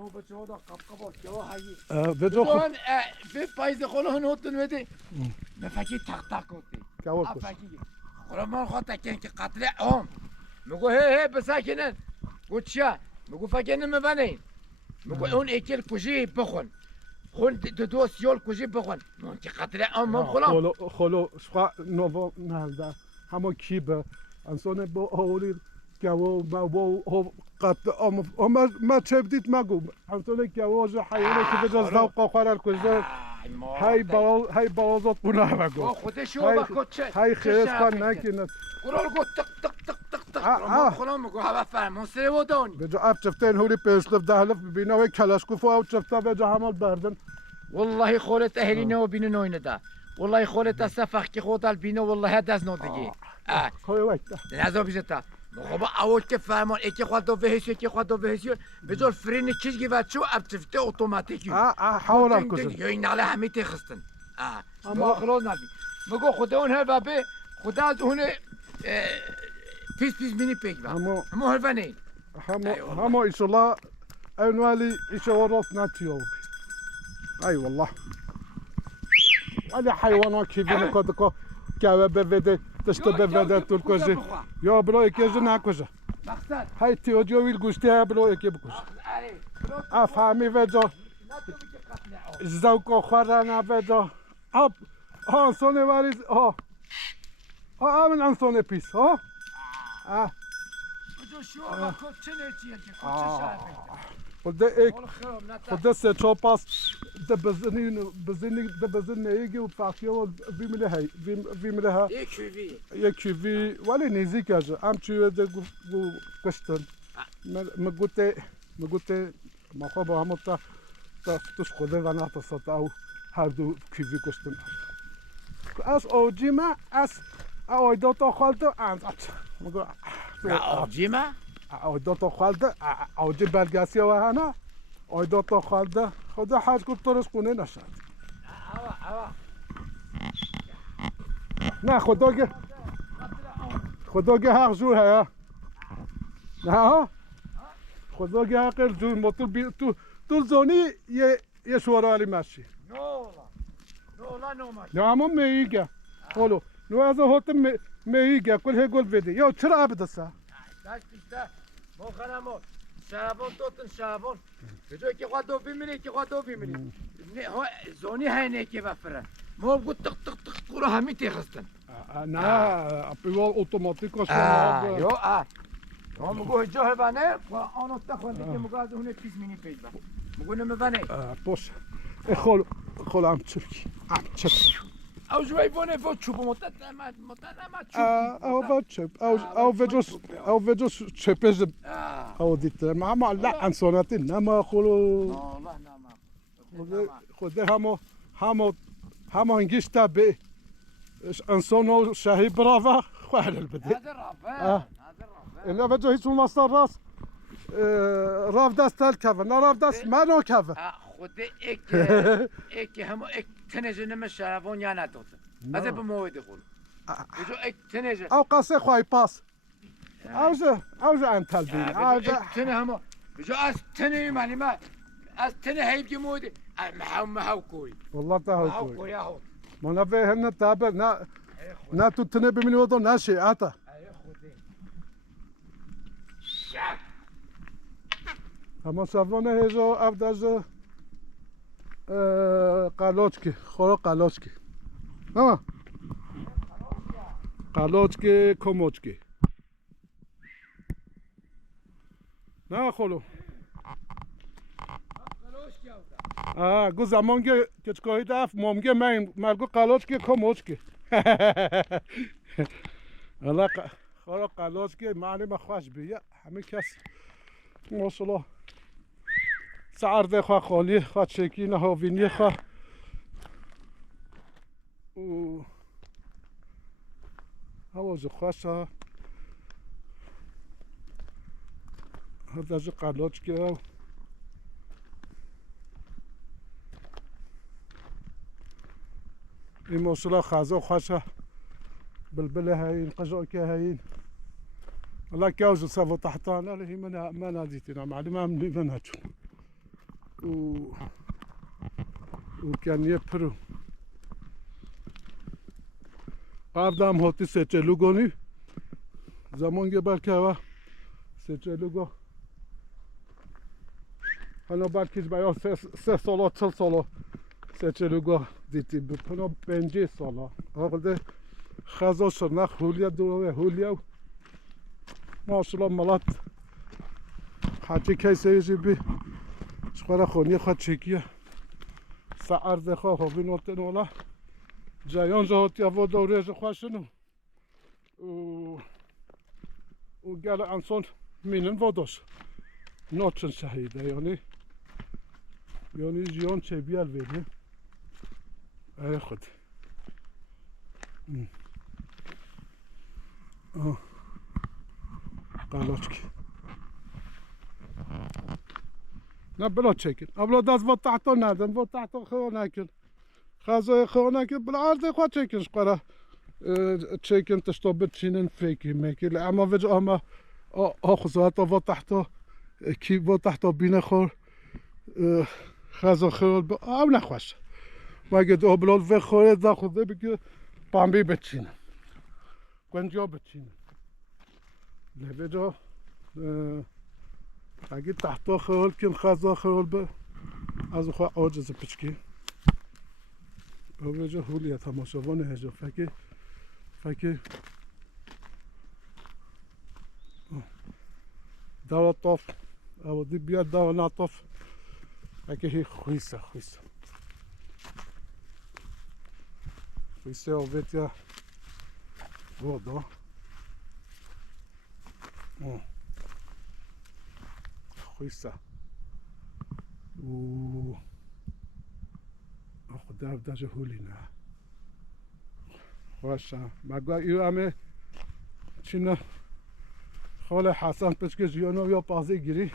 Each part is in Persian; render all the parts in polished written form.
مو بتشودا قبقبه جو هاي بجو هون في بايز خلو هنوتن ودي نفكي تق قوتي كاول افكي خلو ما خاطر كان قتل هم مگو هي بساكنن قلت شا مگو فكن مبنين مگو اون اكل كوجي بخون خون دوس يول كوجي بخون انت قتل هم خلو خلو شفا نوفو نهدا همو كيبه انسون بو اوري كاو بو قط ما تشبديت ماغو انسون كاو جو حيوانه كيف ذوق اخر الكوجه هاي بوظت بنا ماغو خود شو بكوتش هاي خيس كان ناكينت قرار قلت تق تق تق تق تق خلو مگو هوا فهم سري ودوني بجو اب شفتين هولي بيسلف دهلف بينو كلاشكوف او شفتا بجو همال بردن والله خولت اهلينا وبين نوين دا والله خولت السفخ كي خود البينو والله هذا نودجي خوي وقت لازم بيجتا مخبا اول که فهمون اکی خود دو وهسیو اکی خود دو وهسیو بجور فرین چیز گیوات شو اب تفته اتوماتیکی حاول الكوزن یین على همه تخستن ما خلاص نبی مگو خدا اون هر بابه خدا از اون پیس مینی پیک با همو هر بنین همو ان شاء الله انوالي يشورط ناتيوبي اي والله على حيوانات كيف نكودكو كاوه بفده تشتبه بفده تركوزي يا برو يكيزو ناكوزا هاي تيوديو ويلغوشتي ها برو يكي بكوزا افهمي وجو زوكو خوارانا وجو اب انسونه واريز من انسونه بيس شو كوتشنه تيجي كوتشا خدا سه چوپاس ده بزنی یکی و فاکیو ویمله ها یکی ولی نزدیک است ام چیه ده گشتن مگوته ما خواب همون تا توش خوده و نه تا ساعت او هر دو کیوی گشتن از اوجیما از اویدو تا خالدو انزات مگو اوجیما اویدو تا خالده اوجی برگاسی و هنا اویدو تا خالده خدا حاج کن ترس کنه نشد نه خدا که حق جور هیا نه خدا که حق جور موتور تو زونی یه شورا علی ماشی نو ماشي نه اما میگه حالا نو از هات میگه کل هگل بده یا چرا عبدسا داش بیشتر ما خنمو شعبان توتن شعبان بجای که خود دو بیمری که خود دو بیمری زونی هنه که بفره ما بگو تق تق تق قرا همی تخستن نه اپیوال اتوماتیک است یو ما مگو جاه بانه و آنو تخونده که مگو از اونه پیش مینی پیش با مگو نمیبانه باش خل ام چپکی او جوی بونه فو چوب متدمت چوب او وجوس چپز او دیت ما لا انسانات نما خلو خود همو انگشتا به انسانو شهی برافا خوال البدي هذا رافع الا وجو هيك مصدر راس راف دست الكفر لا راف دست ما نو كفر خود اك همو اك تنجه نما شعبان یا نداد هذا بموعد خلو بجو اك تنجه او قاسي خواهي باس اوجه انتل بيني اوجه تنه همو بجو از تنه معنی ما از تنه هيب جمود محاو كوي والله تهو كوي كوي اهو ما نفيه هن تابر نا تو تنه بمني وضو ناشي اتا اما سافونه هزو افدازو قالوچکی خورو قالوچکی ها قالوچکی کوموچکی نه خلو گو زمان که کچکایی دفت مامگه من ملگو قالوچکی کوموچکی الله خورو قالوچکی معنی ما خوش بیه همه کس ماشالله سعرده خواه خالی خواه چکی نهاوینی خواه هواجو خوش ها هدازو قلاج که این ماشالله خزا خوش ها بلبله هاین قجا که هاین الله كاوجو سافو تحتانا لهي ما ناديتنا معلومة من هاتون وكان يبرو قبلم هاتی سچلوگونی زمان که بلکه و سچلوگو حالا بلکه باید 3 سالا 40 سالا سچلوگو دیتی بپنو 50 سالا آقا خزا شرنخ هولیا دوره هولیا ماشالله ملات حاجی کیسه جیبی شخورا خونی خواه چکیه سعر دخواه خوبی نوتن اولا جایان جهاتی و دوره جخواشنو و گل انسان مینن واداش ناچن شهیده یعنی جیان چه بیال بینه ای خود قلاچکی نه بلا چکن ابلا دست با تحتا ندن با تحتا خواه نکن خزای خواه نکن بلا عرضه خواه چکنش قرار چکن تشتا بچینن فکر میکن اما وجه اما آخوزات و تحتا کی و تحتا بینه خور خزا خواه او نخواست مگه دو بلال و خواه دا خوده بگه پامبی بچینن گنجا بچینن لبجا اگه تحتا خواه کن خزا خواه به از خواه عاجز پچکی او جا هولیه تماشاوانه هجا فکر دوا طاف او دی بیاد دوا نطاف فکر هی خویسه او ویتیا وادا خویسه و خدا داجه هولی نه خوشه مگه ایو همه چینه خاله حسن پشک جیانو یا پازه گیری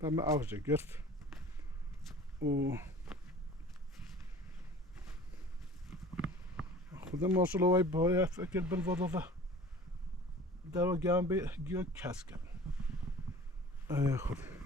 تم اوجه گرت و خدا ماشالله وای باید فکر بالوضع در گم به گیاه کس کن ای خدا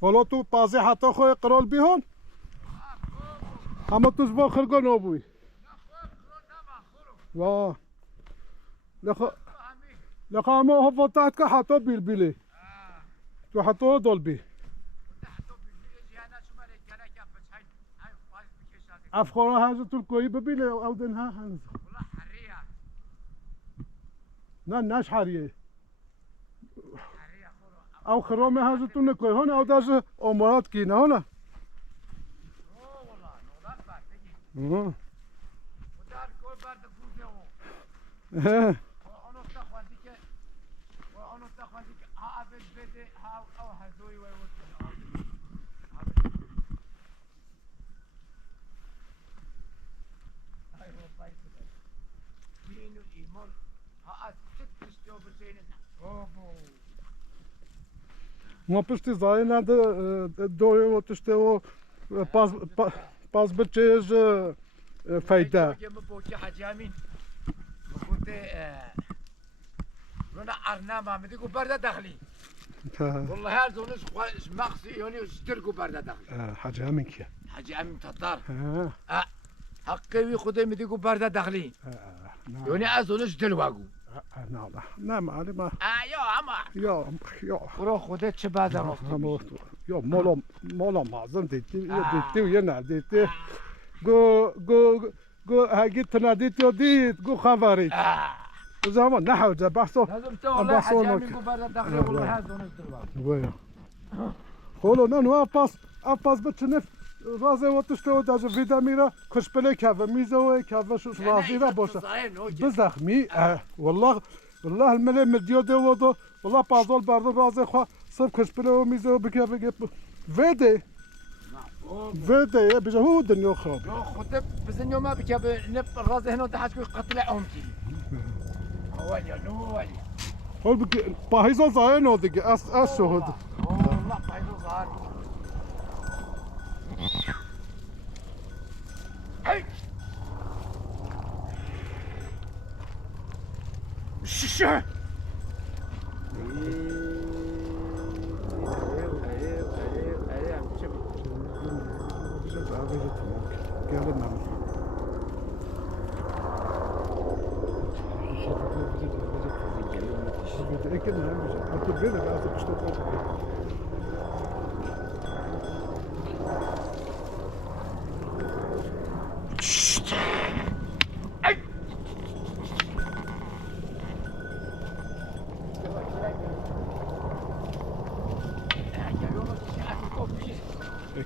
حالا تو پازه حتی خواه قرال بیهون اما توش با خرگان آبوی واه لخا اما هفتات که حتی بیل بیلی تو حتی دول بی افخارا هنزه تو الکویی ببینه او دنها هنزه نه نش حریه او خرام هنزه تو نکوی هونه او داشه امارات کی نه هونه ما پشتی زایی نده دوی و تشتی و پاس بچه فایده مبوكي حاجي امين مبوتي رونا ارنامه مديكو برده داخلي والله هذا ونش مخصي يعني اشتركوا بردا داخلي حاجة همین کیه؟ حاجی امین تطار اه حقی وی خودی میدیگو بردا داخلی يعني از ونش دل واگو نه معلم ما یا اما یا برو خودت چه بعد همه یا مالا معظم دیتی و یه نه دیتی گو هاگی تنادیت یا دید گو خبری زمان نه حوجه بحثو لازم تو والله حاجی امین گو بردا داخلی والله هذا ونش دل واگو ویا خلو نو اپاس بچنف رازه واتش تو داج ویدا میرا کشپله کاوه میزه کاوه شوش رازی را باشه بزخمی والله الملي مديو ده وضو والله بازول برضو رازه خوا صرف کشپله و میزه بکه بگه ویده بجا هو دنیا خراب خودت بزن يوم ما بك نب رازه هنا تحت قتل عمتي هوالي نوالي هول بك باهيزو زاين او دیگه اس شهود والله باهيزو زاين هاي شش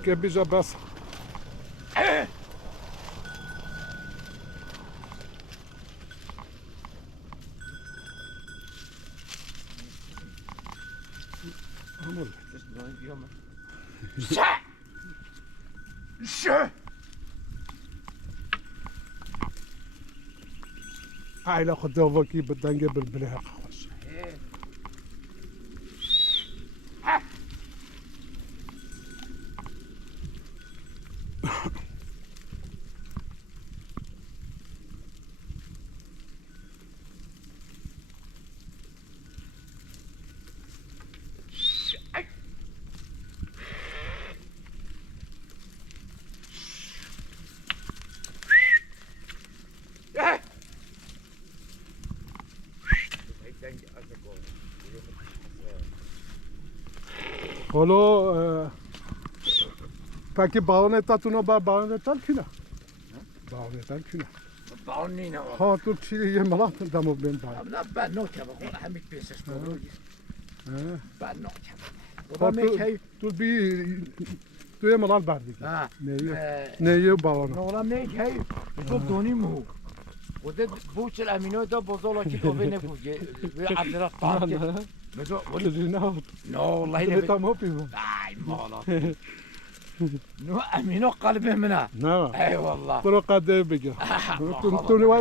که بیجا بس عائلة خدوها كي بدنا قبل بلها خوش حالا پاکی باونتاتونو با باونتال کینا باونتال کینا باونينا ها تو چی یه ملات دمو بین با لا بعد نوتها بقول حميد بيسش بقول بعد نوتها ها وضمك تو بی تو یه ملات بردی نه باون والله ميك هي بتقول دوني مو وده بوش الامينو ده بوزولا كي توبينه بوجي عبد الرحمن بدو نو والله نه تام هوبي اي مالا نو امينو قلبه منا نه اي والله برو قد بگه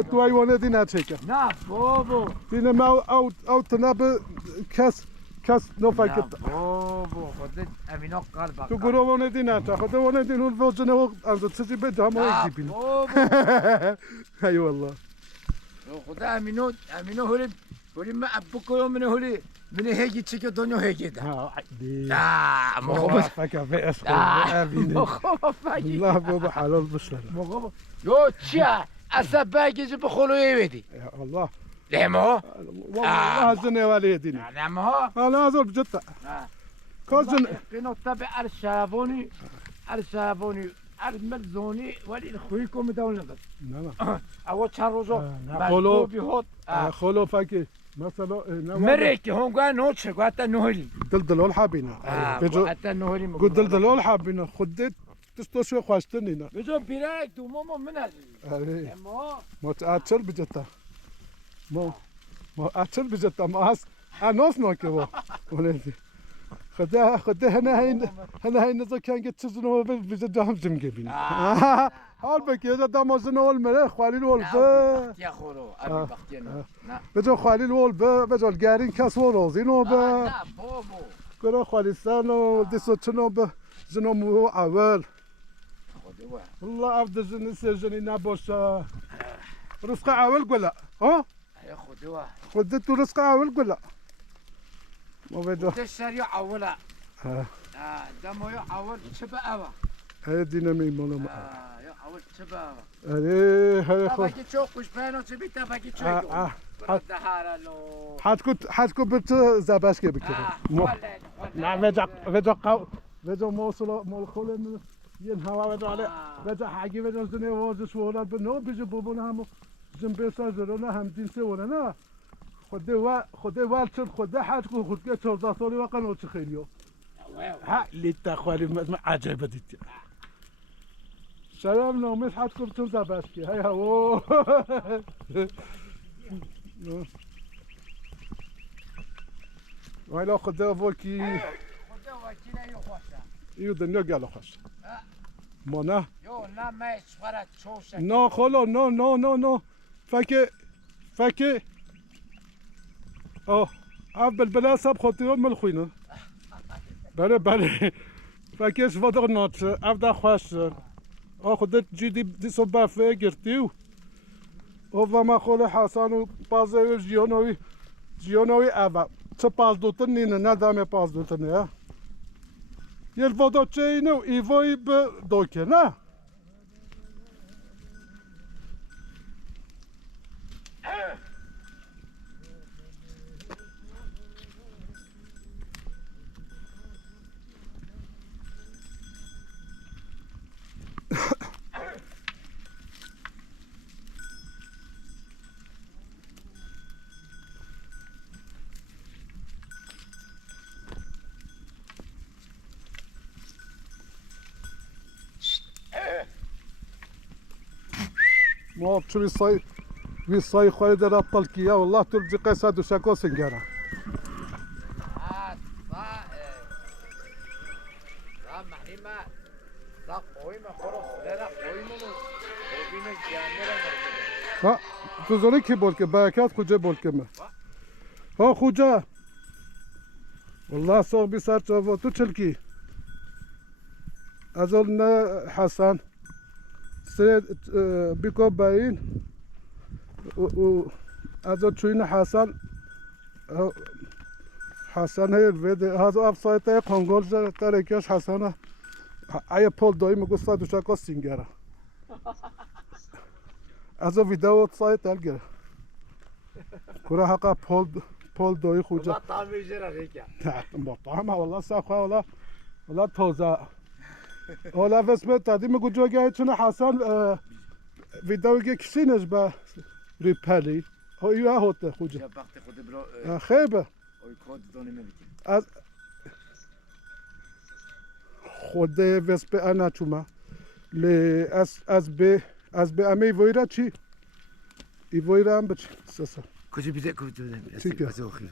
تو ایوانه دی نچکه نه بابا دینه ما او تناب کس نو فکت بابا خودت امينو قلبه تو گروه دی نچه خود وانه دی نون وجنه و انزا چیزی به جامعه ایدی بابا ای والله خدا امينو هولي ما ابوكو يوم من هولي من هيجي تشيكو دونيو هيجي ده مخوف فكر في اسكو مخوف الله بابا حلال بشر مخوف يو تشا اسباجي جب خلو يودي يا الله لا ما والله الزني والدينا لا ما انا ازول بجد كوزن كانوا تبع الشابوني الملزوني وللخويكم دولنا بس نعم او تشارجو خلو بيهوت خلو فكي مثلا مريكي هم قال نوتش قالت نهلي دلدلول حابينا بيجو قالت نهلي قلت دلدلول حابينا خدت تستوشي خواشتنينا بيجو بيراك تو ماما من هذه ما تأثر بجتا ما أثر بجتا ما هس أناس ناكوا ولدي خده هنا نزا كان قد تزنوا بجد هم جمجبين حال بك يا دام وزنوا المريخ خالي والب يا خورو ابي بختينا بجو خالي الولب بجو الجارين كاس ورازينو ب لا بابو كرا خالي سانو ديسوتشنو ب زنو مو اول والله عبد الجن سجني نابوش رزق اول قلا ها يا خدوه خدت رزق اول قلا ما وجا تشتري عولا ها دمو يا عول شبابا هاي دينامي مولا يا عول شبابا اري هاي خو تباكي تشوقش بينو تبي تباكي اه تشوقش دهارا لو حتكو بت زباش بكره لا وجا موصل مول خولن ينهوا وجا على وجا حاجي وجا زني واز شولا بنو بيجي بوبنا هم جنب سازرونا هم دين سولا نا خده والشل خده حاجكو خد که 14 سالی و قنات خیلیو ها لیتا خوالی ما عجیبه دیدی سلام نامش حاجکو بتون زباش کی هی هوا وایلا خده وکی ایو دنیا گلو خوش ما نه یو نه مش فرات چوش نه خلا نه فکه اول بلا سب خاطرات مال خوینه بله فکرش وادر نات افدا خوش خودت جدی دی صبح گرتیو و ما خول حسن و بازه جیانوی اول چه پاس دوتن نینه ندامه پاس دوتن نه یه وادا چه اینو ایوای به دوکه نه ما بشو ويصاي خوي دار الطلقية والله ترجي قيس هادو شاكو سنقارة محرمة لا قويمة خلاص لا قويمة وبين الجامرة تزوري كي بولك باكات خوجا بولك ما خوجا والله صوغ بيصار تشوفو تشلكي أزولنا حسن سيد بيكو باين و أزول شوينا حسن هي الفيديو هذا أفصايته قنقول تاريكيش حسنه أي بول دوي مقصة دوشاكو سينجارا أزو فيديو تصايت ألقى كورا حقا بول دوي خوجا والله طعم يجرى ريكا طعمها والله ساخوا والله توزا والله بس تادي مگو جوگه چون حسن ویدیو که کسی نجبه ریپلی ها یه هاته خوجه وقتی خود برو خیبه اوی کود دانی میبکن از خود وسپ انا چوما لی از به امی ویرا چی ای ویرا هم بچی سسا کجا بیده کجا بیده چیکه از آخیف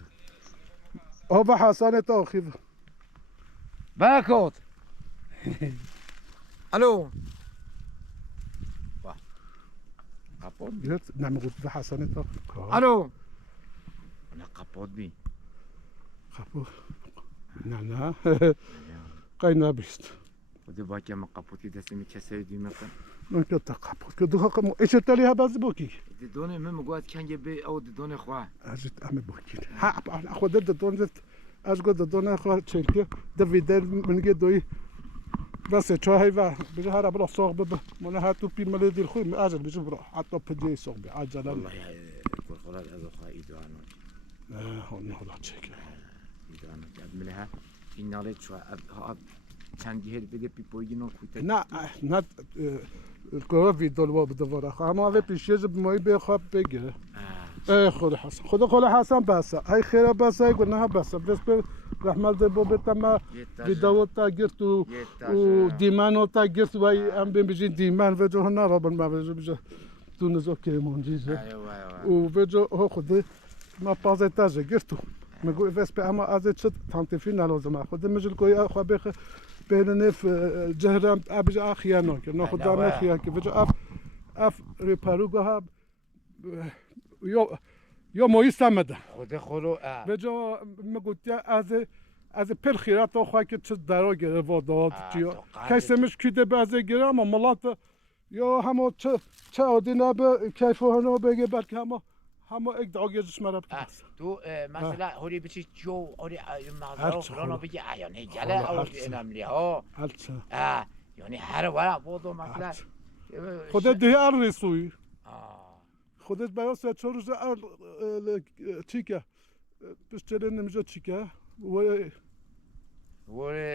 آبا حسن تا آخیف باکوت الو قپوت نعم قلت حسن تا الو انا قپوت بی قپوت نه قینا بیست خود باکی من قپوتی دستی کسی دیمکن من که تا قپوت که دوها کمو ایش تلی ها باز بوکی دونه من مگواد کنگه بی او دونه خواه ازت ام بوکی ها خود دونه از گفت دونه خواه چلکه دویدل منگه دوی بس چای و بجه هر برا ساق بب من هاتو پی مال دل خوی ماجر بجه برا حتی پدی ساق بی عجله والله كل خلاص هذا خايد وانا هون هلا تشيك اذا انا قاعد منها في نالت شو ها كان جهل بده بيبوينو كوت نه الكورة في دول بدورة اما في بيشيز بماي بخاب بگیره خدا حسن خدا حسن بس هاي خيره بس هاي قلنا بس رحمت دبو بتما ویدیو تا گرت و دیمانو تا گرت و ام بيجي دیمان و جو هنا رابن ما بيجي تونزو كيمون جيزه و بيجو هو خده ما باز etaje گرتو مگو واسپ اما از چت تانتفی نلازم خود مجل کوی خو بخ بيننف جهرم ابج اخيانو که نو خدا نخيا که بجو اف ریپاروگا یا مایی سمده خود خلو بجو مگوتیا از پر خیرات خو که چه درا گره و داد چیو کیسمش کیده بازه گره اما ملات یا همو چه آدینا به کیفو هنو بگه بلکه همو همه یک داگیرش مرا بکس تو مثلا هوری بچی جو هوری مغزرو هرچه فلانو خلا. بگی یعنی جله او هرچه. نملی ها هلچه یعنی هر ورا بودو مثلا هرچه. خودت دیگه رسوی آه. خودت باید 3-4 روز چیکه بشتری نمیشه چیکه و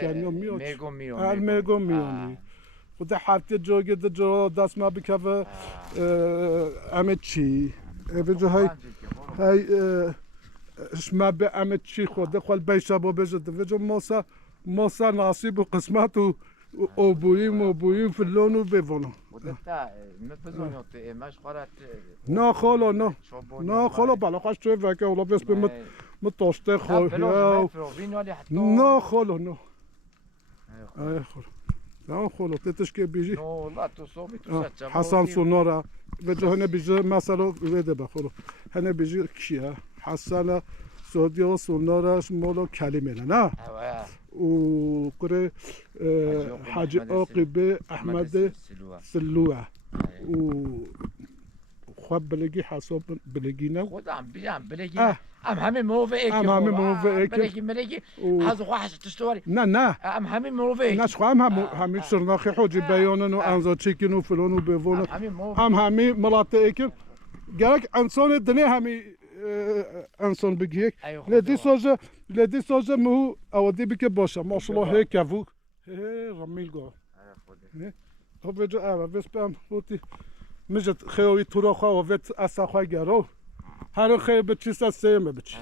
کنیا میاد. میگم میانی خود هفته جاگه جا دست ما بکوه همه چی به جای های شما به همه چی خود خال بیشه با بجده و جو ماسا نصیب و قسمت و اوبوییم فلانو بونو خودت متبزونیت مش خورت نه خالا نه خالا بالا خواست توی وکه اولا بس به متاشته خواهی نه خالا نه ای خالا نه خالا تتش که بیجی حسن سونارا و جو هنه بیجی مثلا ویده بخورو هنه بیجی کیه حسن سودیا سونارش مالا کلمه نه و قره حاج عاقبه احمد سلوه و خواب بلگی حساب بلگی نه خودم بیام بلگی ام همه موافقه بلگی هذا واحد تشتوري نه ام همه موافقه نش خواهم همه شرناخی حاجی بیانن و انزا چیکن و فلان و بفون ام همه ملاته اکن گرک انسان دنیا همه انسان بگیه لدی سازه مو اودی بکه باشه ماشالله هیک کفو رمیل گو خب وجه اوه بس بهم بودی مجد خیلی تورا خواه و ویت اصلا خواه گرو هر خیلی به چیست از سیمه بچی